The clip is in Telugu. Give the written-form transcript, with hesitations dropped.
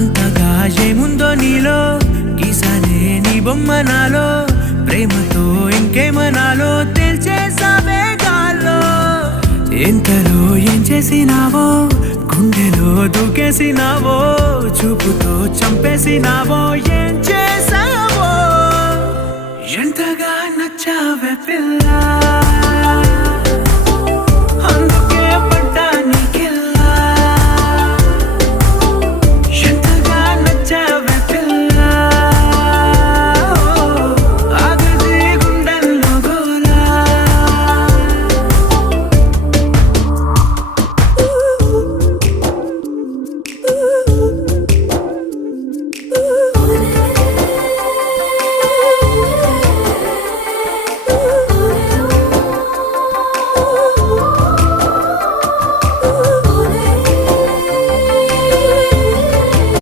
అంతగా ఏముందో నీలో గీసానే నీ బొమ్మ నాలో ప్రేమతో ఇంకేమనాలో తెలిచేసావే గాల్లో ఎంతలో ఏం చేసినావో గుండెలో దూకేసినావో చూపుతో చంపేసినావో ఏం చేసావో ఎంతగా నచ్చావే పిల్ల